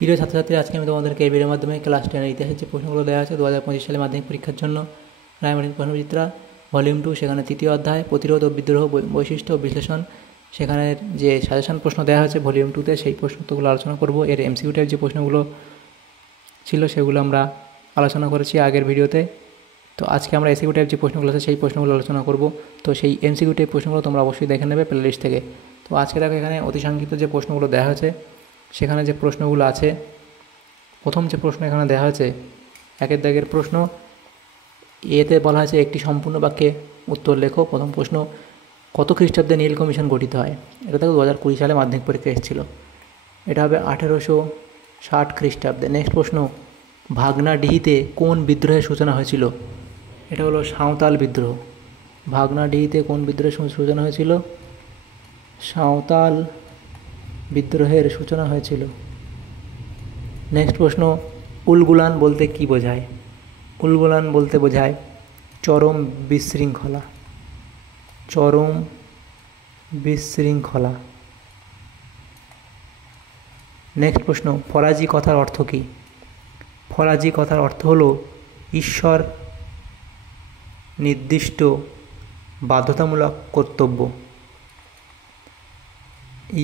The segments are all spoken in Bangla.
প্রিয় ছাত্রছাত্রী, আজকে আমি তোমাদেরকে এই ভিডিওর মাধ্যমে ক্লাস 10 ইতিহাসের যে প্রশ্নগুলো দেওয়া আছে 2025 সালে মাধ্যমিক পরীক্ষার জন্য রায়মার্টিন প্রশ্নবিচিত্রা ভলিউম 2 সেখানে তৃতীয় অধ্যায় প্রতিরোধ ও বিদ্রোহ বৈশিষ্ট্য ও বিশ্লেষণ সেখানে যে সাজেশন প্রশ্ন দেওয়া হয়েছে ভলিউম 2-তে সেই প্রশ্নগুলো আলোচনা করব। এর এমসিকিউ টাইপ যে প্রশ্নগুলো ছিল সেগুলো আমরা আলোচনা করেছি আগের ভিডিওতে। তো আজকে আমরা এসিকিউ টাইপ যে প্রশ্নগুলো আছে সেই প্রশ্নগুলো আলোচনা করব। তো সেই এমসিকিউ টাইপ প্রশ্নগুলো তোমরা অবশ্যই দেখে নেবে প্লেলিস্ট থেকে। তো আজকে দেখো এখানে অতি সংক্ষিপ্ত যে প্রশ্নগুলো দেওয়া হয়েছে সেখানে যে প্রশ্নগুলো আছে, প্রথম যে প্রশ্ন এখানে দেওয়া হয়েছে একের দাগের প্রশ্ন, এতে বলা হয়েছে একটি সম্পূর্ণ বাক্যে উত্তর লেখো। প্রথম প্রশ্ন, কত খ্রিস্টাব্দে নীল কমিশন গঠিত হয়? এটা দেখো 2020 সালে মাধ্যমিক পরীক্ষা এসেছিল। এটা হবে 1860 খ্রিস্টাব্দে। নেক্সট প্রশ্ন, ভাগনাডিহিতে কোন বিদ্রোহের সূচনা হয়েছিল? এটা হলো সাঁওতাল বিদ্রোহ। ভাগনাডিহিতে কোন বিদ্রোহের সূচনা হয়েছিল? সাঁওতাল বিদ্রোহের সূচনা হয়েছিল। নেক্সট প্রশ্ন, উলগুলান বলতে কি বোঝায়? উলগুলান বলতে বোঝায় চরম বিশৃঙ্খলা। চরম বিশৃঙ্খলা। নেক্সট প্রশ্ন, ফরাজি কথার অর্থ কী? ফরাজি কথার অর্থ হলো ঈশ্বর নির্দিষ্ট বাধ্যতামূলক কর্তব্য।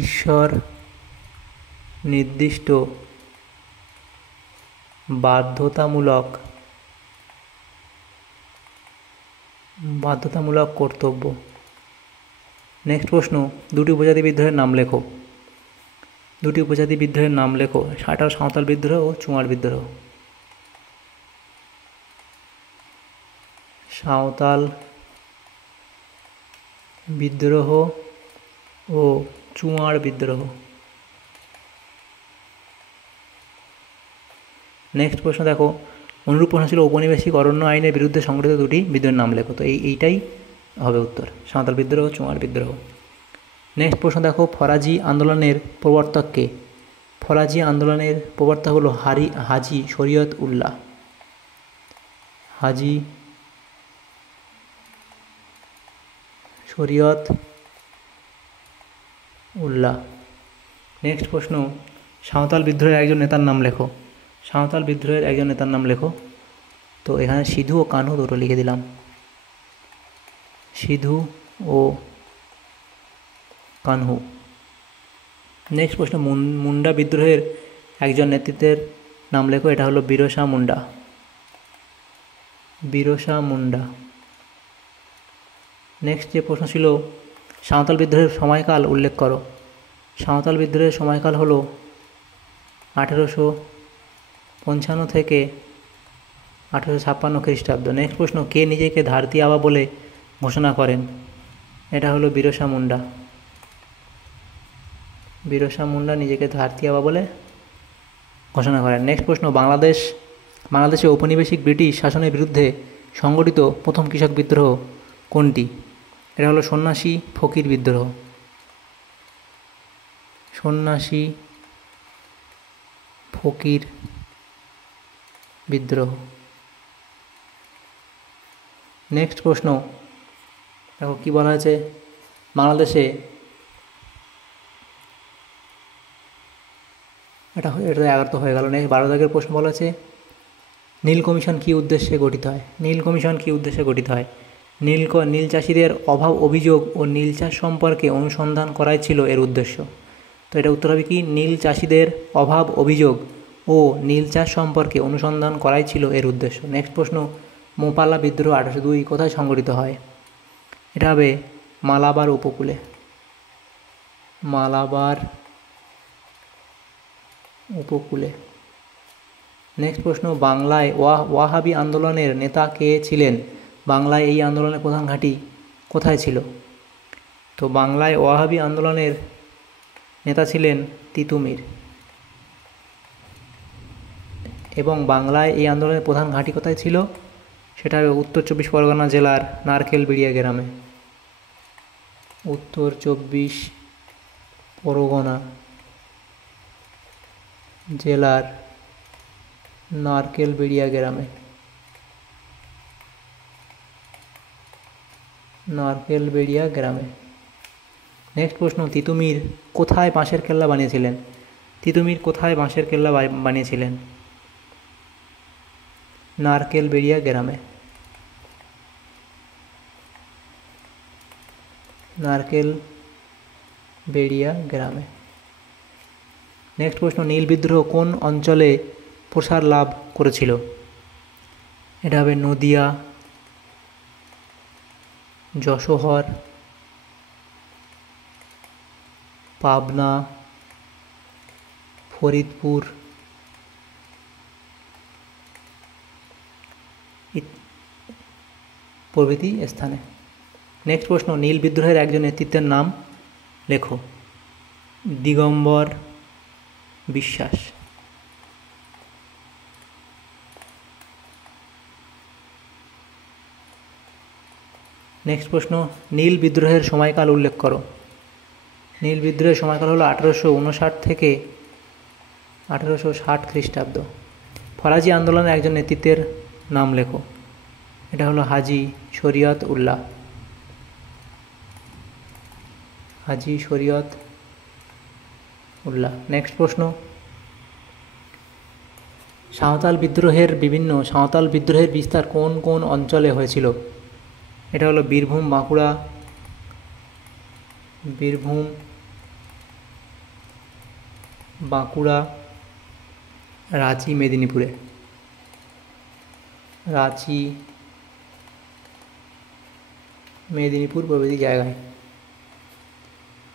ঈশ্বর নির্দিষ্ট বাধ্যতামূলক কর্তব্য। নেক্সট প্রশ্ন, দুটি উপজাতি বিদ্রোহের নাম লেখো। দুটি উপজাতি বিদ্রোহের নাম লেখো। সেটা সাঁওতাল বিদ্রোহ ও চুয়ার বিদ্রোহ। সাঁওতাল বিদ্রোহ ও চুয়ার বিদ্রোহ। নেক্সট প্রশ্ন দেখো, অনুরূপ প্রশ্ন ছিল ঔপনিবেশিক অরণ্য আইনের বিরুদ্ধে সংগঠিত দুটি বিদ্রোহের নাম লেখো। তো এইটাই হবে উত্তর, সাঁওতাল বিদ্রোহ ও চুয়ার বিদ্রোহ। নেক্সট প্রশ্ন দেখো, ফরাজি আন্দোলনের প্রবর্তক কে? ফরাজি আন্দোলনের প্রবর্তক হলো হাজি শরীয়ত উল্লাহ। হাজি শরীয়ত উল্লাহ। নেক্সট প্রশ্ন, সাঁওতাল বিদ্রোহের একজন নেতার নাম লেখো। সাঁওতাল বিদ্রোহের একজন নেতার নাম লেখো। তো এখানে সিধু ও কানহু দুটো লিখে দিলাম। সিধু ও কানহু। নেক্সট প্রশ্ন, মুন্ডা বিদ্রোহের একজন নেতৃত্বের নাম লেখো। এটা হলো বিরসা মুন্ডা। বিরসা মুন্ডা। নেক্সট যে প্রশ্ন ছিল, সাঁওতাল বিদ্রোহের সময়কাল উল্লেখ করো। সাঁওতাল বিদ্রোহের সময়কাল হলো 1855 থেকে 1856 খ্রিস্টাব্দ। নেক্সট প্রশ্ন, কে নিজেকে ধারতি আবা বলে ঘোষণা করেন? এটা হলো বিরসা মুন্ডা। বিরসা মুন্ডা নিজেকে ধারতি আবা বলে ঘোষণা করেন। নেক্সট প্রশ্ন, বাংলাদেশে ঔপনিবেশিক ব্রিটিশ শাসনের বিরুদ্ধে সংগঠিত প্রথম কৃষক বিদ্রোহ কোনটি? এটা হলো সন্ন্যাসী ফকির বিদ্রোহ। সন্ন্যাসী ফকির বিদ্রোহ। নেক্সট প্রশ্ন দেখো কী বলা হয়েছে, বাংলাদেশে এটা 11 হয়ে গেল। নেক্সট 12 দাগের প্রশ্ন বলা আছে, নীল কমিশন কী উদ্দেশ্যে গঠিত হয়? নীল কমিশন কী উদ্দেশ্যে গঠিত হয়? নীল চাষিদের অভাব অভিযোগ ও নীল চাষ সম্পর্কে অনুসন্ধান করাই ছিল এর উদ্দেশ্য। তো এটা উত্তর হবে কি, নীল চাষিদের অভাব অভিযোগ ও নীল চাষ সম্পর্কে অনুসন্ধান করাই ছিল এর উদ্দেশ্য। নেক্সট প্রশ্ন, মোপালা বিদ্রোহ 1802 কোথায় সংগঠিত হয়? এটা হবে মালাবার উপকূলে। মালাবার উপকূলে। নেক্সট প্রশ্ন, বাংলায় ওয়াহাবি আন্দোলনের নেতা কে ছিলেন? বাংলায় এই আন্দোলনের প্রধান ঘাঁটি কোথায় ছিল? তো বাংলায় ওয়াহাবি আন্দোলনের নেতা ছিলেন তিতুমির। এবং বাংলায় এই আন্দোলনের প্রধান ঘাঁটি কোথায় ছিল? সেটা হবে উত্তর 24 পরগনা জেলার নারকেলবিড়িয়া গ্রামে। উত্তর 24 পরগনা জেলার নারকেলবিড়িয়া গ্রামে। নেক্সট প্রশ্ন, তিতুমির কোথায় বাঁশের কেল্লা বানিয়েছিলেন? তিতুমির কোথায় বাঁশের কেল্লা বানিয়েছিলেন? নারকেলবেড়িয়া গ্রামে। নারকেলবেড়িয়া গ্রামে। নেক্সট প্রশ্ন, নীল বিদ্রোহ কোন অঞ্চলে প্রসার লাভ করেছিল? এটা হবে নদিয়া, যশোহর, পাবনা, ফরিদপুর প্রভৃতি স্থানে। নেক্সট প্রশ্ন, নীল বিদ্রোহের একজন নেতৃত্বের নাম লেখো। দিগম্বর বিশ্বাস। নেক্সট প্রশ্ন, নীল বিদ্রোহের সময়কাল উল্লেখ করো। নীল বিদ্রোহের সময়কাল হলো 1859 থেকে 1860 খ্রিস্টাব্দ। ফরাজি আন্দোলনের একজন নেতৃত্বের নাম লেখো। এটা হলো হাজি শরিয়ত উল্লাহ। হাজি শরিয়ত উল্লাহ। নেক্সট প্রশ্ন, সাঁওতাল বিদ্রোহের বিস্তার কোন কোন অঞ্চলে হয়েছিল? এটা হলো বীরভূম, বাঁকুড়া, রাঁচি, মেদিনীপুরে। রাঁচি, মেদিনীপুর প্রভৃতি জায়গায়।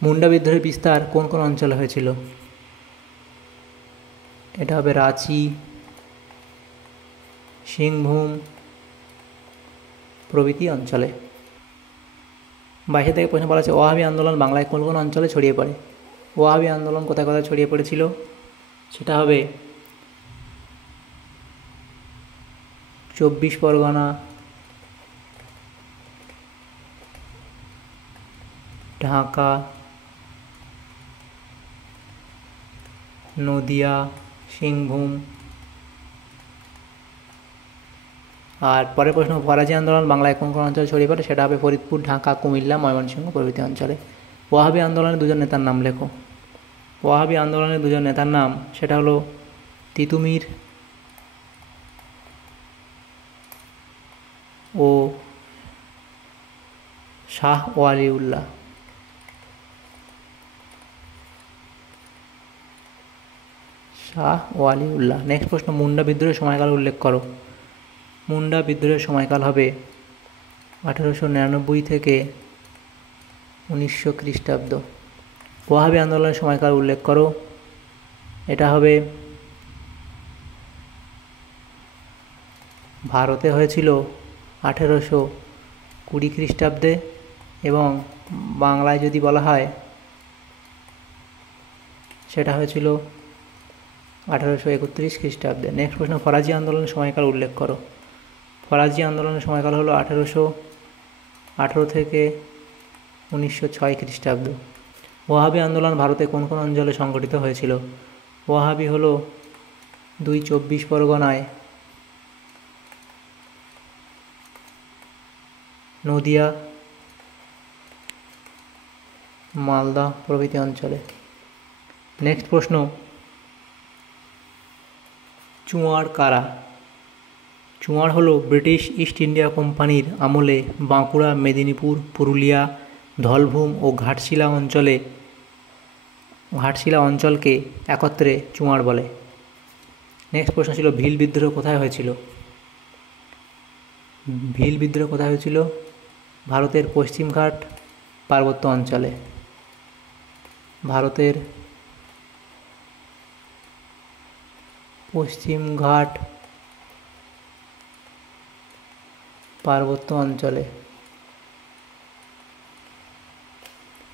মুন্ডা বিদ্রোহের বিস্তার কোন কোন অঞ্চলে হয়েছিল? এটা হবে রাঁচি, সিংভূম প্রভৃতি অঞ্চলে। 22 থেকে প্রশ্ন বলা আছে, ওয়াহাবি আন্দোলন বাংলায় কোন কোন অঞ্চলে ছড়িয়ে পড়ে? ওয়াহাবি আন্দোলন কোথায় কোথায় ছড়িয়ে পড়েছিল? সেটা হবে 24 পরগনা, ঢাকা, নদিয়া, সিংভূম। আর পরের প্রশ্ন, ফরাজি আন্দোলন বাংলায় কোন কোন অঞ্চলে ছড়িয়ে পড়ে? সেটা হবে ফরিদপুর, ঢাকা, কুমিল্লা, ময়মনসিংহ প্রভৃতি অঞ্চলে। ওয়াহাবি আন্দোলনের দুজন নেতার নাম লেখো। ওয়াহাবি আন্দোলনের দুজন নেতার নাম, সেটা হলো তিতুমির ও শাহ ওয়ালিউল্লাহ। নেক্সট প্রশ্ন, মুন্ডা বিদ্রোহের সময়কাল উল্লেখ করো। মুন্ডা বিদ্রোহের সময়কাল হবে 1899 থেকে 1900 খ্রিস্টাব্দ। ওয়াহাবি আন্দোলনের সময়কাল উল্লেখ করো। এটা হবে ভারতে হয়েছিল 1820 খ্রিস্টাব্দে এবং বাংলায় যদি বলা হয় সেটা হয়েছিল 1831 খ্রিস্টাব্দে। নেক্সট প্রশ্ন, ফরাজি আন্দোলনের সময়কাল উল্লেখ করো। ফরাজি আন্দোলনের সময়কাল হলো 1818 থেকে 1906 খ্রিস্টাব্দ। ওয়াহাবি আন্দোলন ভারতে কোন কোন অঞ্চলে সংগঠিত হয়েছিল? ওয়াহাবি হলো 24 পরগনায়, নদিয়া, মালদা প্রভৃতি অঞ্চলে। নেক্সট প্রশ্ন, চুয়াড় কারা? চুয়াড় হলো ব্রিটিশ ইস্ট ইন্ডিয়া কোম্পানির আমলে বাঁকুড়া, মেদিনীপুর, পুরুলিয়া, ধলভূম ও ঘাটশিলা অঞ্চলকে একত্রে চুয়াড় বলে। নেক্সট প্রশ্ন ছিল, ভিল বিদ্রোহ কোথায় হয়েছিল? ভিল বিদ্রোহ কোথায় হয়েছিল? ভারতের পশ্চিমঘাট পার্বত্য অঞ্চলে। ভারতের পশ্চিমঘাট পার্বত্য অঞ্চলে।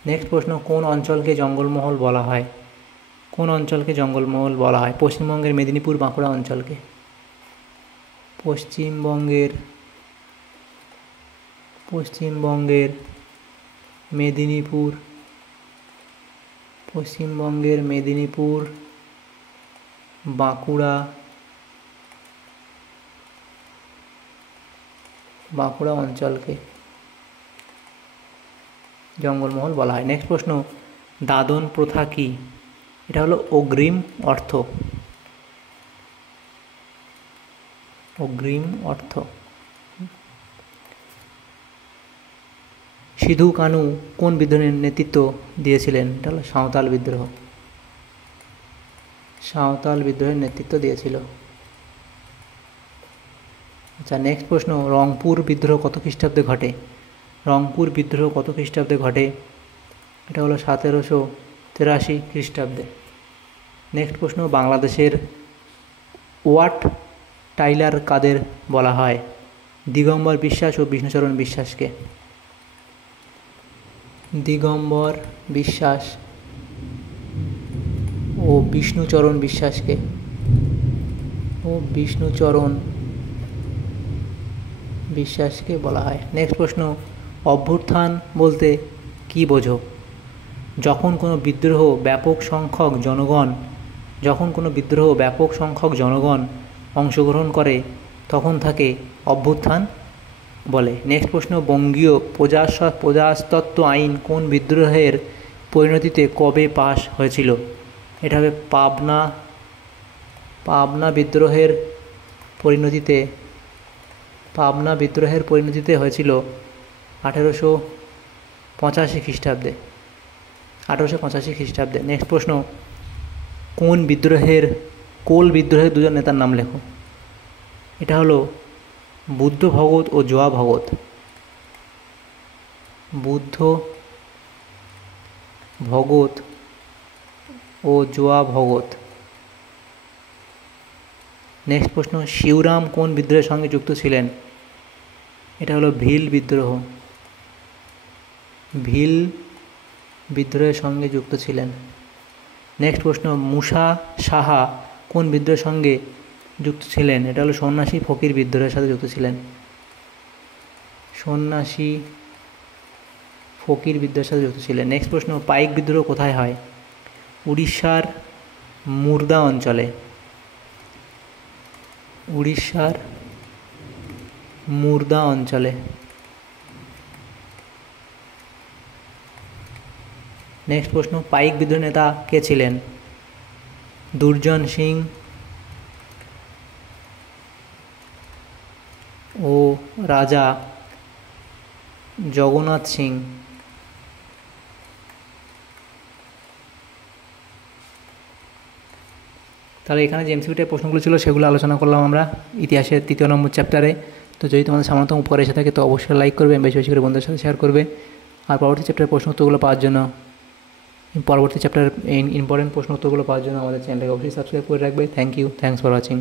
নেক্সট প্রশ্ন, কোন অঞ্চলকে জঙ্গলমহল বলা হয়? কোন অঞ্চলকে জঙ্গলমহল বলা হয়? পশ্চিমবঙ্গের মেদিনীপুর, বাঁকুড়া অঞ্চলকে। পশ্চিমবঙ্গের মেদিনীপুর, বাঁকুড়া অঞ্চলকে জঙ্গলমহল বলা হয়। নেক্সট প্রশ্ন, দাদন প্রথা কি? এটা হলো অগ্রিম অর্থ। অগ্রিম অর্থ। সিধু কানু কোন বিদ্রোহের নেতৃত্ব দিয়েছিলেন? এটা হলো সাঁওতাল বিদ্রোহ। সাঁওতাল বিদ্রোহের নেতৃত্ব দিয়েছিল। আচ্ছা, নেক্সট প্রশ্ন, রংপুর বিদ্রোহ কত খ্রিস্টাব্দে ঘটে? রংপুর বিদ্রোহ কত খ্রিস্টাব্দে ঘটে? এটা হলো 1783 খ্রিস্টাব্দে। নেক্সট প্রশ্ন, বাংলাদেশের ওয়াট টাইলার কাদের বলা হয়? দিগম্বর বিশ্বাস ও বিষ্ণুচরণ বিশ্বাসকে। দিগম্বর বিশ্বাস ও বিষ্ণুচরণ বিশ্বাসকে। বিশ্বাসকে বলা হয়। নেক্সট প্রশ্ন, অভ্যুত্থান বলতে কি বোঝো? যখন কোনো বিদ্রোহ ব্যাপক সংখ্যক জনগণ অংশগ্রহণ করে তখন তাকে অভ্যুত্থান বলে। নেক্সট প্রশ্ন, বঙ্গীয় প্রজাতন্ত্র আইন কোন বিদ্রোহের পরিণতিতে কবে পাশ হয়েছিল? এটা হবে পাবনা বিদ্রোহের পরিণতিতে হয়েছিল 1885 খ্রিস্টাব্দে। নেক্সট প্রশ্ন, কোল বিদ্রোহের দুজন নেতার নাম লেখো। এটা হলো বুদ্ধ ভগত ও জোয়া ভগত। বুদ্ধ ভগত ও জোয়া ভগত। নেক্সট প্রশ্ন, শিবরাম কোন বিদ্রোহের সঙ্গে যুক্ত ছিলেন? এটা হলো ভিল বিদ্রোহের সঙ্গে যুক্ত ছিলেন। নেক্সট প্রশ্ন, মুসা সাহা কোন বিদ্রোহের সঙ্গে যুক্ত ছিলেন? এটা হলো সন্ন্যাসী ফকির বিদ্রোহের সাথে যুক্ত ছিলেন। নেক্সট প্রশ্ন, পাইক বিদ্রোহ কোথায় হয়? উড়িষ্যার মুর্দা অঞ্চলে। নেক্সট প্রশ্ন, পাইক বিদ্রোহ নেতা কে ছিলেন? দুর্জন সিং ও রাজা জগন্নাথ সিং। তাহলে এখানে যে এমসিকিউ প্রশ্নগুলো ছিল সেগুলো আলোচনা করলাম আমরা ইতিহাসের 3 নম্বর চ্যাপ্টারে। তো যদি তোমাদের সামান্যতম উপকার এসে থাকে তো অবশ্যই লাইক করবে, বেশি বেশি করে বন্ধুদের সাথে শেয়ার করবে। আর পরবর্তী চ্যাপ্টারের প্রশ্ন উত্তরগুলো পাওয়ার জন্য ইম্পর্টেন্ট প্রশ্ন উত্তরগুলো পাওয়ার জন্য আমাদের চ্যানেলটাকে অবশ্যই সাবস্ক্রাইব করে রাখবে। Thanks for watching.